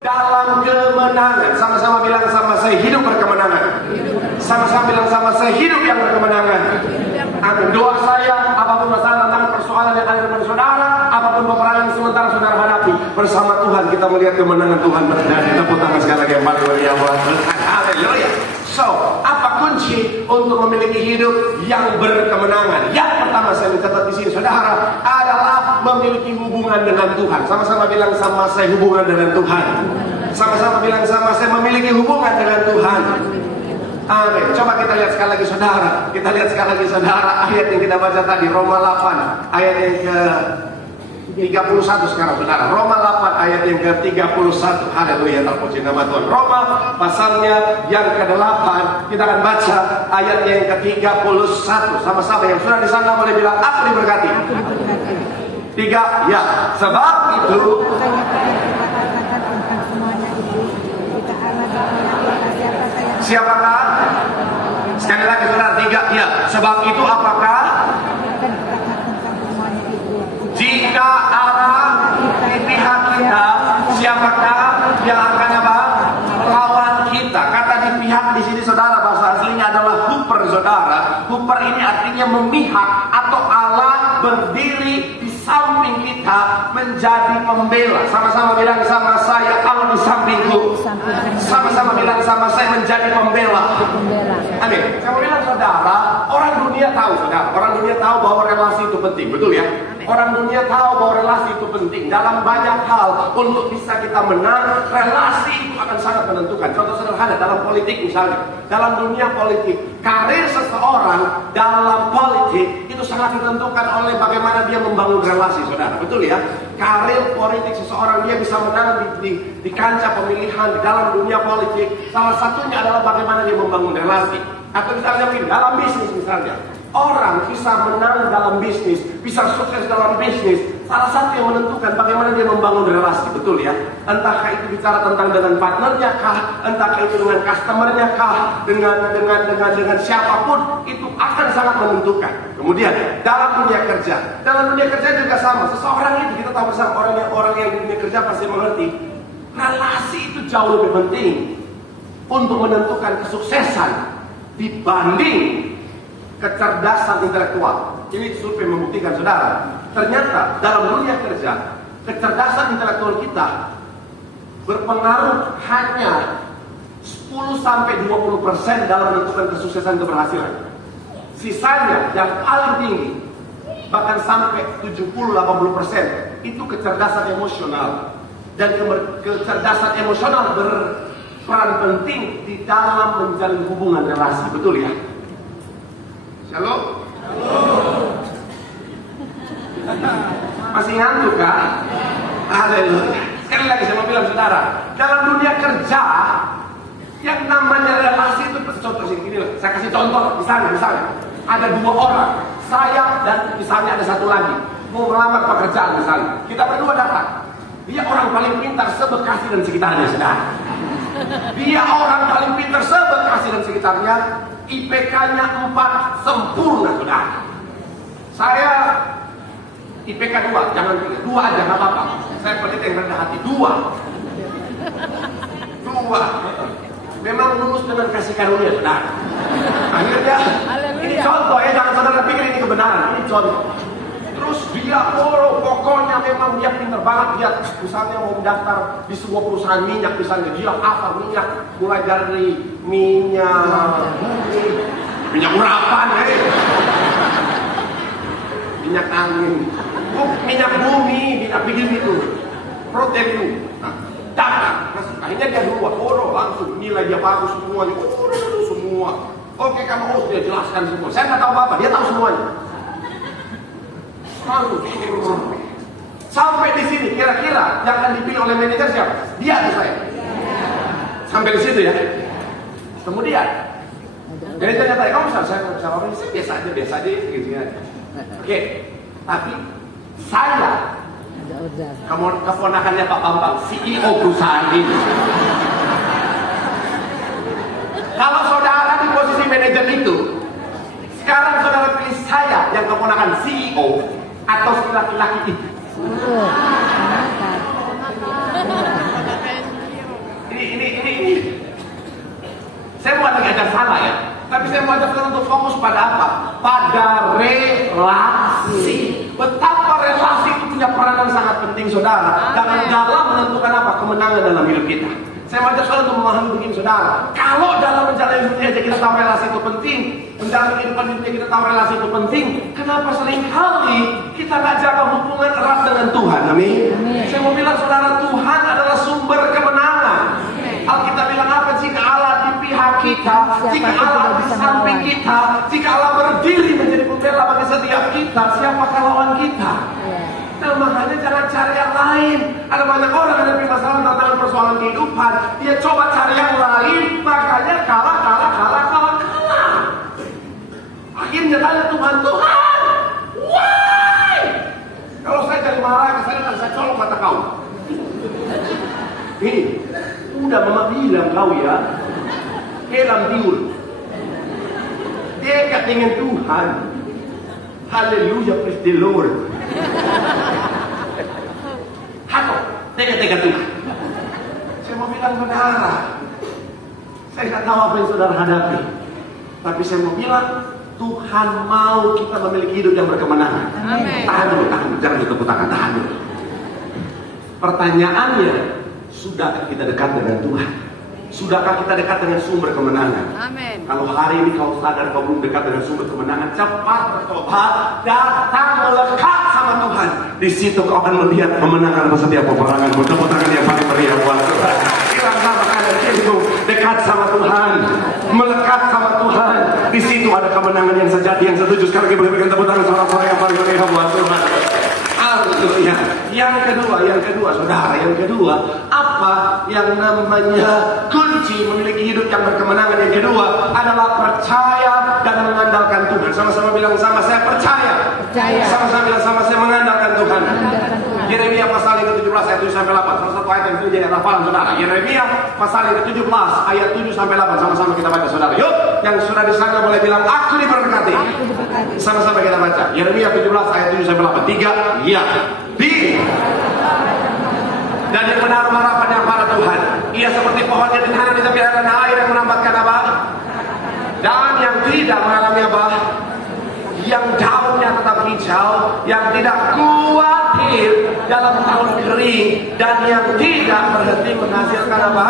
dalam kemenangan. Sama-sama bilang sama saya, hidup berkemenangan. Sama-sama bilang sama saya, hidup yang berkemenangan. Amin. Doa saya, apapun masalah tentang persoalan yang ada dengan saudara, apapun peperangan sementara saudara hadapi, bersama Tuhan kita melihat kemenangan Tuhan terjadi. Tepuk tangan sekali lagi yang paling meriah buat Tuhan. Haleluya. So, apa kunci untuk memiliki hidup yang berkemenangan? Yang pertama saya mencatat di sini, saudara, adalah memiliki hubungan dengan Tuhan. Sama-sama bilang sama saya, hubungan dengan Tuhan. Sama-sama bilang sama saya, memiliki hubungan dengan Tuhan. Amin. Coba kita lihat sekali lagi, saudara. Kita lihat sekali lagi, saudara, ayat yang kita baca tadi, Roma 8, ayat yang ke 31 sekarang, saudara. Roma 8 ayat yang ke-31. Haleluya, terpuji nama Tuhan. Roma pasalnya yang ke-8. Kita akan baca ayat yang ke-31. Sama-sama yang sudah di sana boleh bilang, aku diberkati. 3, ya. Sebab itu siapakah? Sekali lagi, saudara. 3, ya. Sebab itu apakah? Jika Allah di pihak kita, siapakah yang akan apa? Lawan kita. Kata di pihak di sini, saudara, bahasa aslinya adalah huper, saudara. Huper ini artinya memihak, atau Allah berdiri di samping kita menjadi pembela. Sama-sama bilang sama saya, Allah di sampingku. Sama-sama bilang sama saya, menjadi pembela. Amin. Saya mau bilang, saudara, orang dunia tahu, saudara. Orang dunia tahu bahwa relasi itu penting, betul ya? Orang dunia tahu bahwa relasi itu penting. Dalam banyak hal, untuk bisa kita menang, relasi itu akan sangat menentukan. Contoh sederhana, dalam politik misalnya. Dalam dunia politik, karir seseorang dalam politik itu sangat ditentukan oleh bagaimana dia membangun relasi, saudara. Betul ya? Karir politik seseorang, dia bisa menang di kancah pemilihan, di dalam dunia politik. Salah satunya adalah bagaimana dia membangun relasi. Atau misalnya dalam bisnis misalnya. Orang bisa menang dalam bisnis, bisa sukses dalam bisnis. Salah satu yang menentukan bagaimana dia membangun relasi, betul ya? Entahkah itu bicara tentang dengan partnernya kah, entahkah itu dengan customernya kah, dengan siapapun, itu akan sangat menentukan. Kemudian dalam dunia kerja juga sama. Seseorang itu kita tahu bersama, orang yang di dunia kerja pasti mengerti. Relasi itu jauh lebih penting untuk menentukan kesuksesan dibanding kecerdasan intelektual. Ini survei membuktikan, saudara. Ternyata dalam dunia kerja, kecerdasan intelektual kita berpengaruh hanya 10-20% dalam menentukan kesuksesan keberhasilan. Sisanya yang paling tinggi, bahkan sampai 70-80%, itu kecerdasan emosional. Dan kecerdasan emosional berperan penting di dalam menjalin hubungan relasi, betul ya? Shalom. Masih ngantuk kan? Haleluya. Sekali lagi saya mau bilang, saudara, dalam dunia kerja yang namanya relasi itu, contoh sini lah. Saya kasih contoh, misalnya ada 2 orang, saya dan misalnya ada 1 lagi mau melamar pekerjaan misalnya. Kita berdua datang. Dia orang paling pintar se-Bekasi dan sekitarnya, saudara. Dia orang paling pintar se-Bekasi dan sekitarnya. IPK-nya 4 sempurna, saudara. Saya IPK 2, jangan 3, 2 aja, nggak apa-apa. Saya pendeta yang rendah hati, 2. Memang lulus dengan kasih karunia, saudara. Akhirnya, ini contoh ya, jangan saudara pikir ini kebenaran, ini contoh. Terus dia pokoknya memang dia pintar banget. Dia misalnya mau mendaftar di sebuah perusahaan minyak misalnya, dia hafal minyak mulai dari minyak urapan, minyak angin, minyak bumi, minyak begini tuh, protein. Nah, daftar. Akhirnya dia langsung nilai dia bagus semuanya. Semua. Oke, kamu harus dia jelaskan semua. Saya nggak tahu apa, dia tahu semuanya. Sampai di sini, kira-kira yang akan dipilih oleh manajer siapa? Dia atau saya? Sampai di situ ya. Kemudian manajernya tanya, kamu bisa saya biasa aja gitu ya. Oke, tapi saya keponakannya Pak Bambang, CEO perusahaan ini. Kalau saudara di posisi manajer itu, sekarang saudara pilih saya yang keponakan CEO atau si laki-laki itu? tidak salah ya. Tapi saya mau ajak saudara untuk fokus pada apa? Pada relasi. Betapa relasi itu punya peranan sangat penting saudara. Dalam menentukan apa? Kemenangan dalam hidup kita. Saya mau ajak saudara untuk memahami begini saudara. Kalau dalam menjalani hidup aja kita tahu relasi itu penting, menjalani kehidupan hidupnya kita tahu relasi itu penting, kenapa seringkali kita nggak jaga hubungan erat dengan Tuhan? Amin. Saya mau bilang saudara, Tuhan adalah sumber kemenangan. Alkitab bilang apa? Jika Allah di pihak kita, jika Allah di samping kita, jika Allah berdiri menjadi pembela bagi setiap kita, siapakah lawan kita? Nah, makanya jangan cari yang lain. Ada banyak orang yang ada masalah tentang persoalan kehidupan, dia coba cari yang lain, makanya kalah. Akhirnya tanya Tuhan, why? Kalau saya jadi marah, saya colok mata kau. Ini udah mama bilang kau ya, kelam tiul, dekat dengan Tuhan. Haleluya, praise the Lord. Hato, dekat Tuhan. Saya mau bilang saudara, saya nggak tahu apa yang saudara hadapi, tapi saya mau bilang Tuhan mau kita memiliki hidup yang berkemenangan. Tahan dulu, jangan ditepuk tangan, tahan dulu. Pertanyaannya, sudahkah kita dekat dengan Tuhan? Sudahkah kita dekat dengan sumber kemenangan? Amin. Kalau hari ini kau sadar kau belum dekat dengan sumber kemenangan, cepat bertobat, datang melekat sama Tuhan. Di situ kau akan melihat kemenangan atas setiap peperangan. Tepuk tangan yang paling meriah buat Tuhan. Kira sama kalian itu dekat sama Tuhan, melekat sama Tuhan. Di situ ada kemenangan yang sejati, yang setuju. Sekarang kita boleh berikan tepuk tangan suara-suara yang paling meriah buat Tuhan. Haleluya. Yang kedua, saudara, yang kedua, apa yang namanya kunci memiliki hidup yang berkemenangan? Yang kedua adalah percaya dan mengandalkan Tuhan. Sama-sama bilang sama saya percaya. Sama-sama bilang sama saya mengandalkan Tuhan. Yeremia pasal yang ke-17 ayat 7 sampai 8. Salah satu ayat yang itu jadi hafalan saudara. Yeremia pasal yang ke-17 ayat 7 sampai 8. Sama-sama kita baca saudara. Yuk, yang sudah di sana boleh bilang aku diberkati. Sama-sama kita baca. Yeremia 17 ayat 7 sampai 8. 3, ya. Dan yang menaruh harapannya pada Tuhan, ia seperti pohon yang ditanam di tepi aliran air yang menambatkan apa? Dan yang tidak mengalami apa? Yang daunnya tetap hijau, yang tidak khawatir dalam tahun kering, dan yang tidak berhenti menghasilkan apa?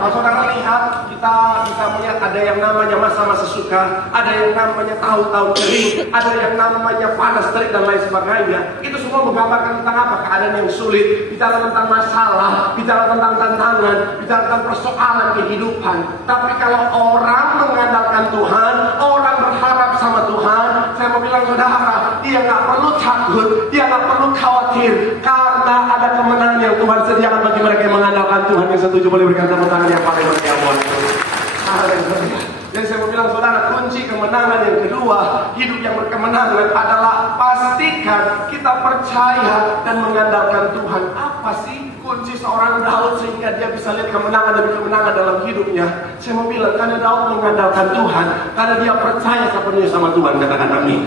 Kalau saudara lihat, kita melihat ada yang namanya masa-masa suka, ada yang namanya tahun-tahun kering, ada yang namanya panas terik dan lain sebagainya. Itu semua menggambarkan tentang apa? Keadaan yang sulit, bicara tentang masalah, bicara tentang tantangan, bicara tentang persoalan kehidupan. Tapi kalau orang mengandalkan Tuhan, orang berharap sama Tuhan, saya mau bilang saudara, dia nggak perlu takut, dia nggak perlu khawatir, karena ada kemenangan yang Tuhan sediakan bagi mereka yang mengandalkan Tuhan. Yang setuju boleh berikan tepuk tangan yang paling meriah buat Tuhan. Dan saya mau bilang saudara, kunci kemenangan yang kedua, hidup yang berkemenangan adalah pastikan kita percaya dan mengandalkan Tuhan. Apa sih kunci seorang Daud sehingga dia bisa lihat kemenangan demi kemenangan dalam hidupnya? Saya mau bilang, karena Daud mengandalkan Tuhan, karena dia percaya sepenuhnya sama Tuhan. Katakan amin.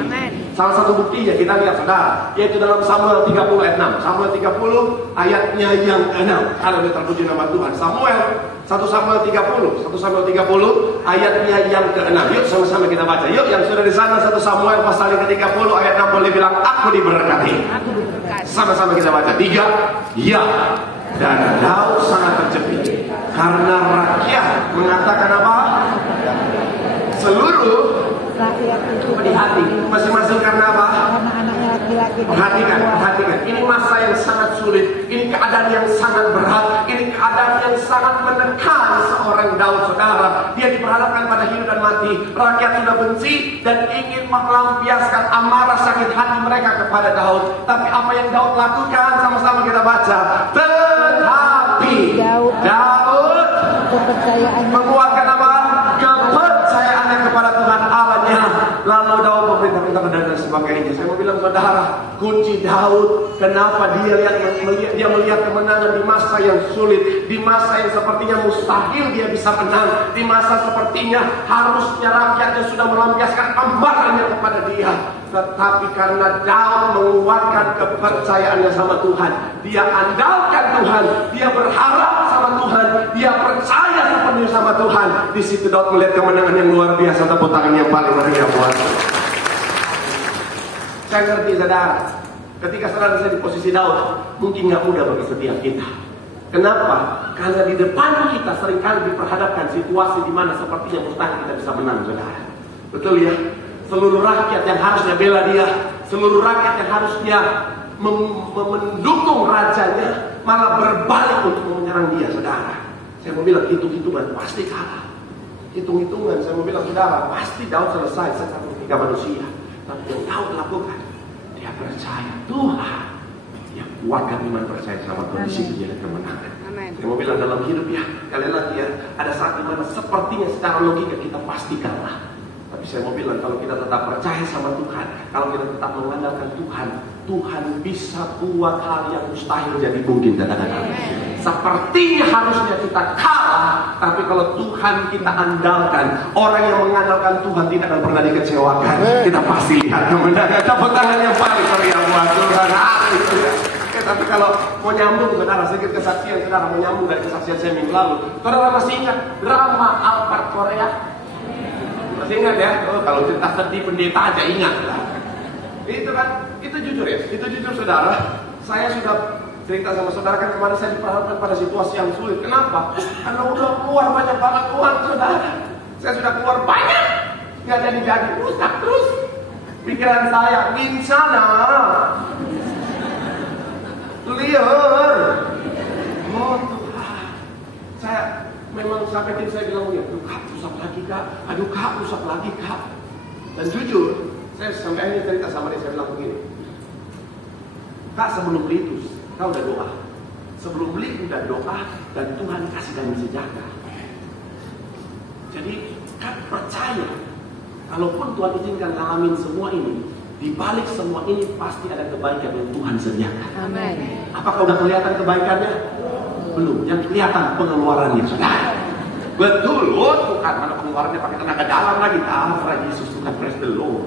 Salah satu buktinya kita lihat saudara, yaitu dalam Samuel 30 ayat 6. Samuel 30 ayatnya yang ke-6. Kalau dia terpuji nama Tuhan. 1 Samuel 30 ayatnya yang ke-6. Yuk sama-sama kita baca. Yuk yang sudah di sana, 1 Samuel pasal yang ke-30 ayat 6 boleh bilang aku diberkati. Sama-sama kita baca. 3, ya. Dan Daud sangat terjepit karena rakyat mengatakan apa? Seluruh rakyat itu di hati masing-masing karena apa? Perhatikan. Ini masa yang sangat sulit, ini keadaan yang sangat berat, ini keadaan yang sangat menekan seorang Daud saudara. Dia diperhadapkan pada hidup dan mati. Rakyat sudah benci dan ingin melampiaskan amarah sakit hati mereka kepada Daud. Tapi apa yang Daud lakukan? Sama-sama kita baca. Tetapi Daud menguatkan apa? Kepercayaannya kepada Tuhan Allahnya. Lalu Daud memerintah dan sebagainya. Saya mau bilang saudara, kunci Daud, kenapa dia melihat kemenangan di masa yang sulit, di masa yang sepertinya mustahil dia bisa menang, di masa sepertinya harusnya rakyatnya sudah melampiaskan amarahnya kepada dia. Tetapi karena Daud menguatkan kepercayaannya sama Tuhan, dia andalkan Tuhan, dia berharap sama Tuhan, dia percaya sepenuhnya sama sama Tuhan. Di situ Daud melihat kemenangan yang luar biasa. Tepuk tangan yang paling meriah buat. Saya ngerti saudara, ketika saudara saya di posisi Daud, mungkin nggak mudah bagi setiap kita. Kenapa? Karena di depan kita seringkali diperhadapkan situasi di mana sepertinya mustahil kita bisa menang, saudara. Betul ya? Seluruh rakyat yang harusnya bela dia, seluruh rakyat yang harusnya mendukung rajanya, malah berbalik untuk menyerang dia, saudara. Saya mau bilang hitung-hitungan pasti kalah. Hitung-hitungan saya mau bilang, saudara, pasti Daud selesai secara logika manusia. Tapi yang Daud lakukan, dia percaya Tuhan. Yang kuatkan iman percaya sama Tuhan, di situ jadi kemenangan. Saya mau bilang dalam hidup ya, kalian lagi ya, ada saat dimana sepertinya secara logika kita pasti kalah. Tapi saya mau bilang kalau kita tetap percaya sama Tuhan, kalau kita tetap mengandalkan Tuhan, Tuhan bisa buat hal yang mustahil jadi mungkin, katakan. Sepertinya harusnya kita kalah, tapi kalau Tuhan kita andalkan, orang yang mengandalkan Tuhan tidak akan pernah dikecewakan. Kita pasti lihat kemenangan. Tepuk tangan yang paling meriah buat Tuhan. Tapi kalau mau nyambung, saudara, sedikit kesaksian, saudara, mau nyambung dari kesaksian saya minggu lalu. Saudara masih ingat drama Alphard Korea? Masih ingat ya? Oh, kalau cerita sedih pendeta aja ingat lah. Itu kan, itu jujur ya, itu jujur saudara. Saya sudah cerita sama saudara kan kemarin saya diperhadapkan pada situasi yang sulit. Kenapa? Karena udah keluar banyak banget uang, saudara. Saya sudah keluar banyak, nggak jadi rusak terus. Pikiran saya, insana. Liar. Oh Tuhan. Saya memang sampai tim saya bilang, ya, aduh kak, rusak lagi kak. Aduh kak, rusak lagi kak. Dan jujur, saya sampai akhirnya cerita sama dia, saya bilang begini. Kak, sebelum beli itu, kau udah doa. Sebelum beli udah doa, dan Tuhan kasih damai sejahtera. Jadi, kak percaya, kalaupun Tuhan izinkan ngalamin semua ini, di balik semua ini pasti ada kebaikan yang Tuhan sediakan. Amin. Apakah udah kelihatan kebaikannya? Belum. Yang kelihatan pengeluarannya, saudara. Betul, oh Tuhan, mana pengeluarannya pakai tenaga dalam lagi. Ah, Yesus Tuhan, praise the Lord.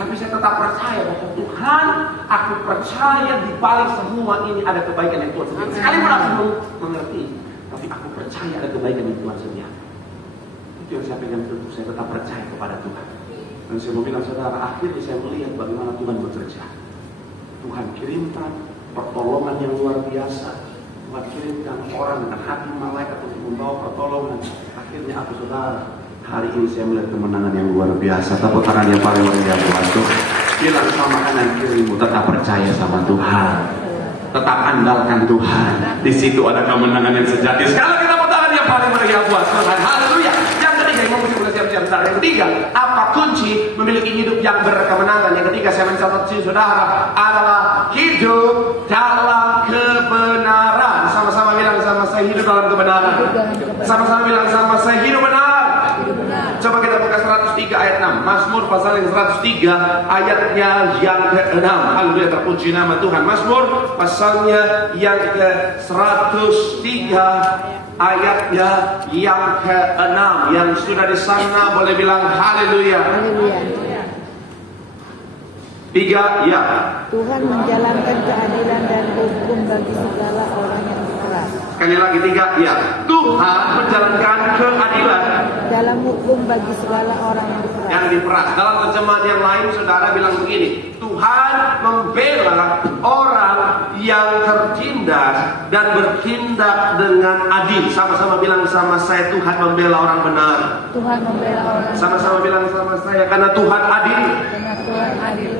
Tapi saya tetap percaya bahwa Tuhan, aku percaya di balik semua ini ada kebaikan yang Tuhan sediakan. Sekalipun aku belum mengerti, tapi aku percaya ada kebaikan yang Tuhan sediakan. Itu yang saya pegang teguh, saya tetap percaya kepada Tuhan. Dan saya mau bilang saudara, akhirnya saya melihat bagaimana Tuhan bekerja. Tuhan kirimkan pertolongan yang luar biasa. Tuhan kirimkan orang dengan hati malaikat untuk membawa pertolongan. Akhirnya aku saudara, hari ini saya melihat kemenangan yang luar biasa. Tepuk tangan yang paling meriah buat Tuhan. Bilang sama kanan kirimu, tetap percaya sama Tuhan. Tetap andalkan Tuhan. Di situ ada kemenangan yang sejati. Sekarang kita tepuk tangan yang paling meriah buat Tuhan. Haleluya. Yang ketiga, apa kunci memiliki hidup yang berkemenangan? Yang ketiga, saya mencatat sini saudara, adalah hidup dalam kebenaran. Sama-sama bilang sama saya, hidup dalam kebenaran. Sama-sama bilang sama saya, hidup benar. Coba kita buka 103 ayat 6. Mazmur pasal yang 103 ayatnya yang ke-6. Haleluya, terpuji nama Tuhan. Mazmur pasalnya yang ke-103 ayatnya yang ke-6. Yang sudah di sana boleh bilang haleluya. 3, ya. Tuhan menjalankan keadilan dan hukum bagi segala orang yang diperas. Sekali lagi 3, ya. Tuhan menjalankan keadilan dalam hukum bagi segala orang yang diperas. Dalam terjemahan yang lain saudara bilang begini, Tuhan membela orang yang tertindas dan bertindak dengan adil. Sama-sama bilang sama saya, Tuhan membela orang benar. Tuhan membela orang. Sama-sama bilang sama saya, karena Tuhan adil. Karena Tuhan adil.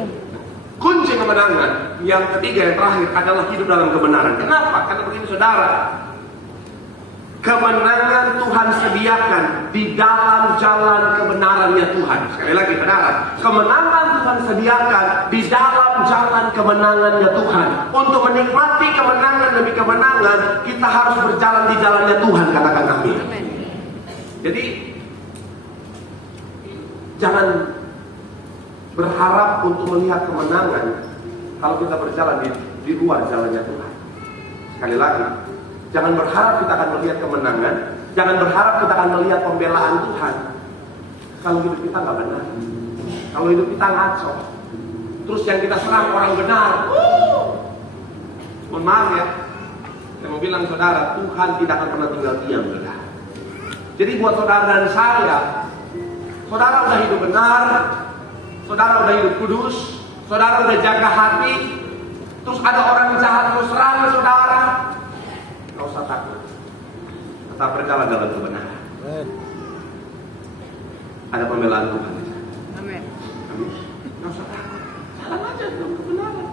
Kunci kemenangan yang ketiga, yang terakhir adalah hidup dalam kebenaran. Kenapa? Karena begini saudara, kemenangan Tuhan sediakan di dalam jalan kebenarannya Tuhan. Sekali lagi, kebenaran. Kemenangan Tuhan sediakan di dalam jalan kemenangannya Tuhan. Untuk menikmati kemenangan demi kemenangan, kita harus berjalan di jalannya Tuhan, katakan amin. Jadi, jangan berharap untuk melihat kemenangan kalau kita berjalan di luar jalannya Tuhan. Sekali lagi, jangan berharap kita akan melihat kemenangan. Jangan berharap kita akan melihat pembelaan Tuhan kalau hidup kita nggak benar, kalau hidup kita ngaco. Terus yang kita serang orang benar. Mohon maaf ya, saya mau bilang saudara, Tuhan tidak akan pernah tinggal diam, saudara. Jadi buat saudara dan saya, saudara udah hidup benar, saudara udah hidup kudus, saudara udah jaga hati, terus ada orang jahat terus serang saudara, nggak usah takut. Tetap berjalan dalam kebenaran. Ada pembelaan Tuhan. Amin. Nggak usah takut. Jalan aja dalam kebenaran.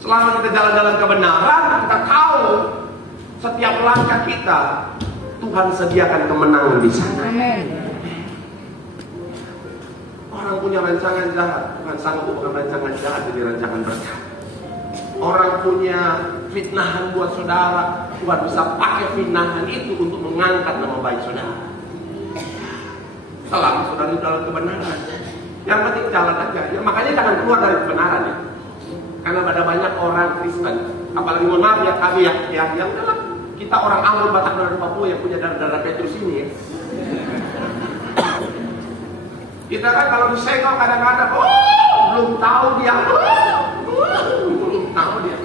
Selama kita jalan dalam kebenaran, kita tahu setiap langkah kita Tuhan sediakan kemenangan di sana. Amin. Orang punya rancangan jahat, Tuhan sanggup bukan rancangan jahat jadi rancangan berkat. Orang punya fitnahan buat saudara, Tuhan bisa pakai fitnahan itu untuk mengangkat nama baik saudara. Selama saudara dalam kebenaran, yang penting jalan aja. Ya, makanya jangan keluar dari kebenaran ya. Karena ada banyak orang Kristen, apalagi mohon maaf ya kami yang udahlah, kita orang Ambon, Batak, dan Papua yang punya darah Petrus ini ya. Kita kan kalau disenggol kadang-kadang, belum tahu dia, belum tahu dia.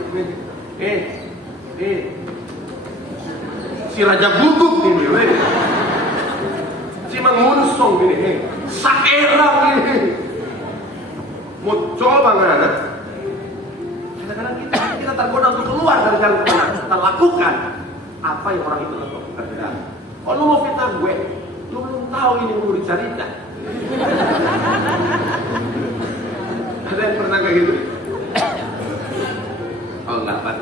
Si Raja Gugup ini, si Mangunsong ini, Sakerang ini, mau coba nggak? Kadang-kadang kita tergoda untuk keluar dari jalan kebenaran. Kita lakukan apa yang orang itu lakukan. Oh, lu mau fitnah gue, lu belum tahu ini mau dicerita. Ada yang pernah kayak gitu? Oh enggak, Pak.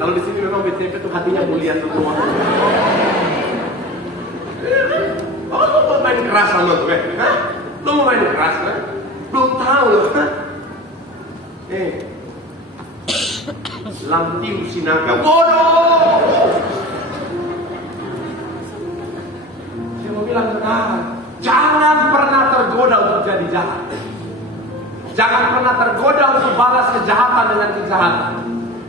Kalau di sini memang BTP itu hatinya mulia semua. Oh, lu mau main keras sama gue? Hah? Lu mau main keras kan? Belum tahu loh. Lamtiu sinaga. Bodoh. Saya mau bilang jangan pernah tergoda untuk jadi jahat. Jangan pernah tergoda untuk balas kejahatan dengan kejahatan.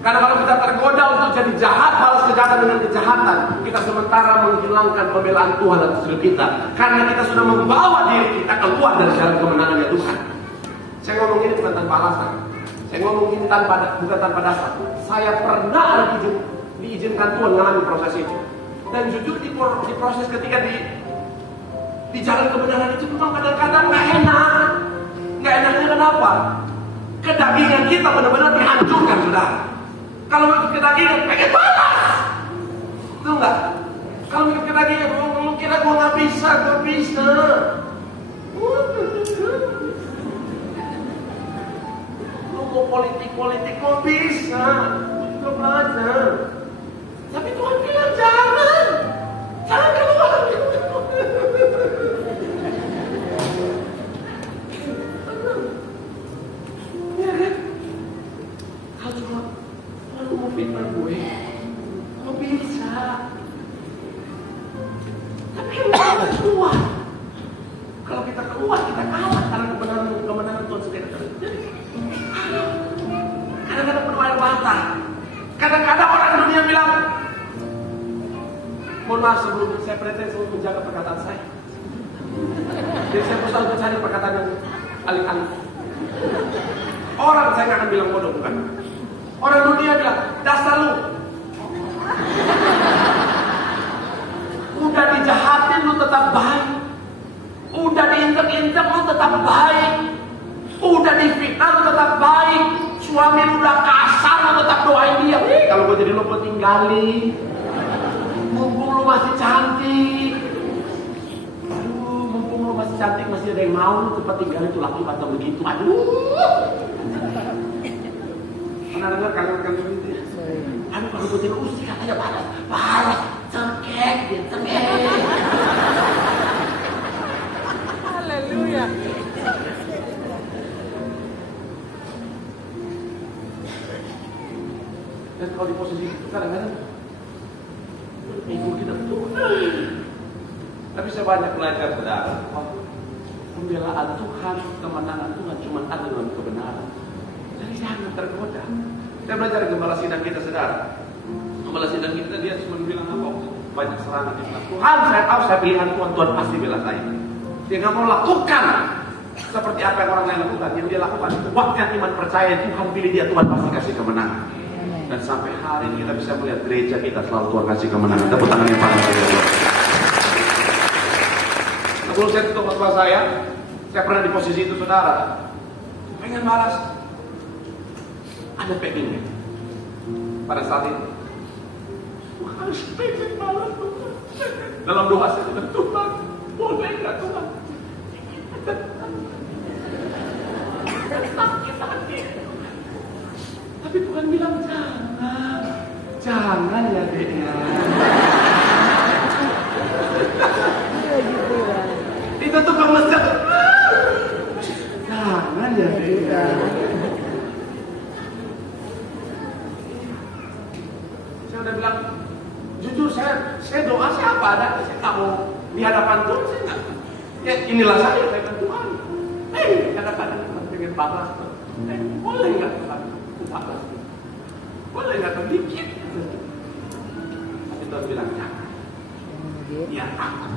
Karena kalau kita tergoda untuk jadi jahat, balas kejahatan dengan kejahatan, kita sementara menghilangkan pembelaan Tuhan atas hidup kita. Karena kita sudah membawa diri kita keluar dari jalan kemenangannya Tuhan. Saya ngomong ini bukan tanpa alasan. Saya ngomong ini bukan tanpa dasar. Saya pernah diizinkan Tuhan mengalami proses itu. Dan jujur di proses ketika di jalan kebenaran itu memang kadang-kadang nggak enak. Nggak enaknya kenapa? Kedagingan kita benar-benar dihancurkan, saudara. Kalau ikut kedagingan, pengen balas. Tahu nggak? Kalau ikut kedagingan, lu kira gue nggak bisa, gue bisa. Lu mau politik, gue bisa. Gue belajar. Tapi Tuhan bilang jangan keluar. Ya kan? Kalau lu mau fitnah gue bisa. Tapi lu harus keluar. Kalau kita keluar, kita kalah karena kemenangan Tuhan sendiri. Kadang-kadang penuh air mata. Kadang-kadang orang dunia bilang, mohon maaf sebelum saya pretensi untuk menjaga perkataan saya. Jadi saya berusaha untuk cari perkataan yang alih-alih. Orang saya nggak akan bilang bodoh, bukan. Orang dunia bilang, dasar lu. Udah dijahatin lu tetap baik. Udah diintek-intek lu tetap baik. Udah difitnah lu tetap baik. Suami lu udah kasar lu tetap doain dia. Kalau gue jadi lu gue tinggalin. Mumpung lu masih cantik. Aduh, mumpung lu masih cantik, masih ada yang mau, lu cepat tinggalin tuh laki atau begitu. Aduh. Pernah dengar kalian begitu ya? Aduh, kalau gue jadi usi katanya balas. Cengkek, dia cengkek. Haleluya. Dan kalau di posisi itu kadang-kadang ego kita betul. Tapi saya banyak belajar, saudara. Pembelaan Tuhan, kemenangan Tuhan cuma ada dalam kebenaran. Jadi jangan tergoda. Saya belajar gembala sidang kita, saudara. Gembala sidang kita dia cuma bilang apa? Banyak serangan di sana. Tuhan, saya tahu saya pilihan Tuhan, Tuhan pasti bela saya. Dia nggak mau lakukan seperti apa yang orang lain lakukan. Yang dia lakukan itu kuatkan iman percaya Tuhan pilih dia, Tuhan pasti kasih kemenangan. Dan sampai hari ini kita bisa melihat gereja kita selalu Tuhan kasih kemenangan. Tepuk tangan yang paling Sebelum saya tutup khotbah saya pernah di posisi itu, saudara. Pengen balas, ada pengennya. Pada saat itu, harus pengen balas. Dalam doa saya bilang, Tuhan, boleh nggak Tuhan? Sakit hati. Tapi Tuhan bilang, jangan ya dek ya. Itu tukang masjid. Jangan ya dek ya. Saya udah bilang, jujur saya doa saya apa ada, saya nggak mau di hadapan Tuhan, saya nggak. Ya inilah saya bilang Tuhan. Kadang-kadang pengen balas. Boleh nggak Tuhan? Balas. Boleh nggak sedikit? Tapi Tuhan bilang jangan. Ya aku.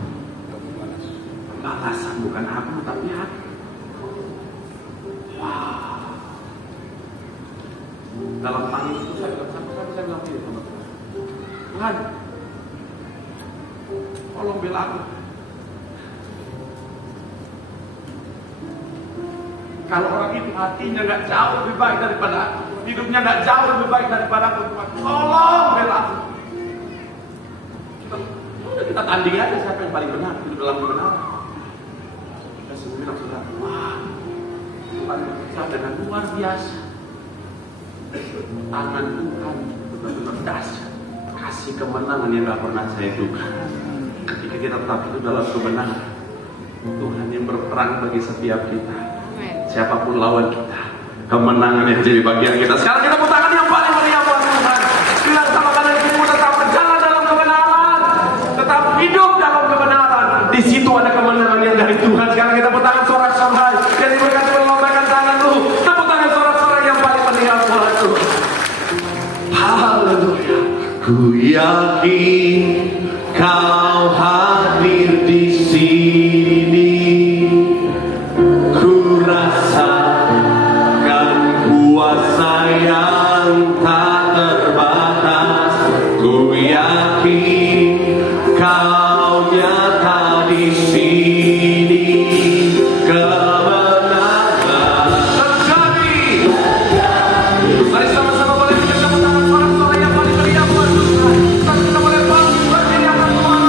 Pembalasan bukan aku tapi aku. Wah. Dalam tangis itu saya bilang begini sama Tuhan. Tuhan, tolong bela aku. Kalau orang itu hatinya nggak jauh lebih baik daripada aku, hidupnya nggak jauh lebih baik daripada aku, Tuhan, tolong bela aku. Kita tanding aja siapa yang paling benar, hidup dalam kebenaran. Kita semua bilang sudah, wah, Tuhan bekerja dengan luar biasa. Tangan Tuhan benar-benar dahsyat. Kasih kemenangan yang gak pernah saya duga. Ketika kita tetap hidup dalam kebenaran, Tuhan yang berperang bagi setiap kita. Siapapun lawan kita, kemenangan yang jadi bagian kita. Sekarang kita tepuk tangan yang paling meriah buat Tuhan. Bilang sama kalian semua, tetap berjalan dalam kebenaran, tetap hidup dalam kebenaran. Di situ ada kemenangan yang dari Tuhan. Sekarang kita tepuk tangan sorak-sorai. Yang diberkati melambaikan tangan dulu. Tepuk tangan sorak-sorai yang paling meriah buat Tuhan. Haleluya. Ku yakin Kau hadir di sini. Ku rasakan kuasa yang tak terbatas. Ku yakin Kau nyata di sini. Kemenangan terjadi. Mari sama-sama boleh kita tepuk tangan sorak-sorai yang paling meriah buat Tuhan. Kita boleh bangkit berdiri akan Tuhan.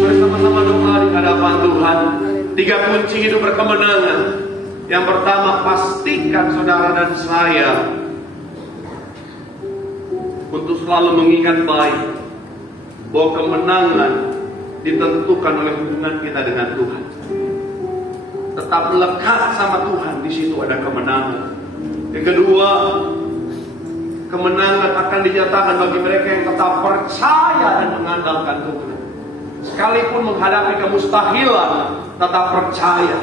Bersama-sama doa di hadapan Tuhan. 3 kunci hidup berkemenangan. Yang pertama, pastikan saudara dan saya untuk selalu mengingat baik bahwa kemenangan ditentukan oleh hubungan kita dengan Tuhan. Tetap lekat sama Tuhan, di situ ada kemenangan. Yang kedua, kemenangan akan dinyatakan bagi mereka yang tetap percaya dan mengandalkan Tuhan. Sekalipun menghadapi kemustahilan, tetap percaya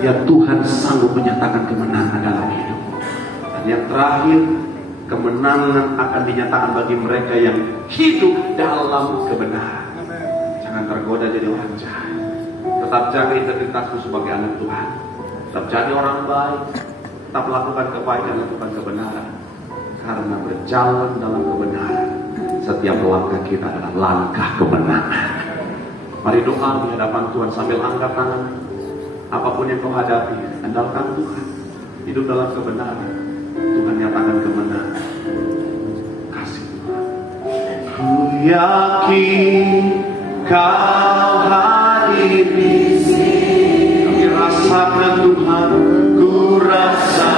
ya Tuhan sanggup menyatakan kemenangan dalam hidup. Dan yang terakhir, kemenangan akan dinyatakan bagi mereka yang hidup dalam kebenaran. Jangan tergoda jadi orang jahat. Tetap jaga integritasmu sebagai anak Tuhan. Tetap jadi orang baik. Tetap lakukan kebaikan, lakukan kebenaran. Karena berjalan dalam kebenaran, setiap langkah kita adalah langkah kemenangan. Mari doa di hadapan Tuhan sambil angkat tangan. Apapun yang kau hadapi, andalkan Tuhan. Hidup dalam kebenaran. Tuhan nyatakan kemenangan. Kasih Tuhan. Ku yakin Kau hadir di sini. Kami rasakan Tuhan. Ku rasakan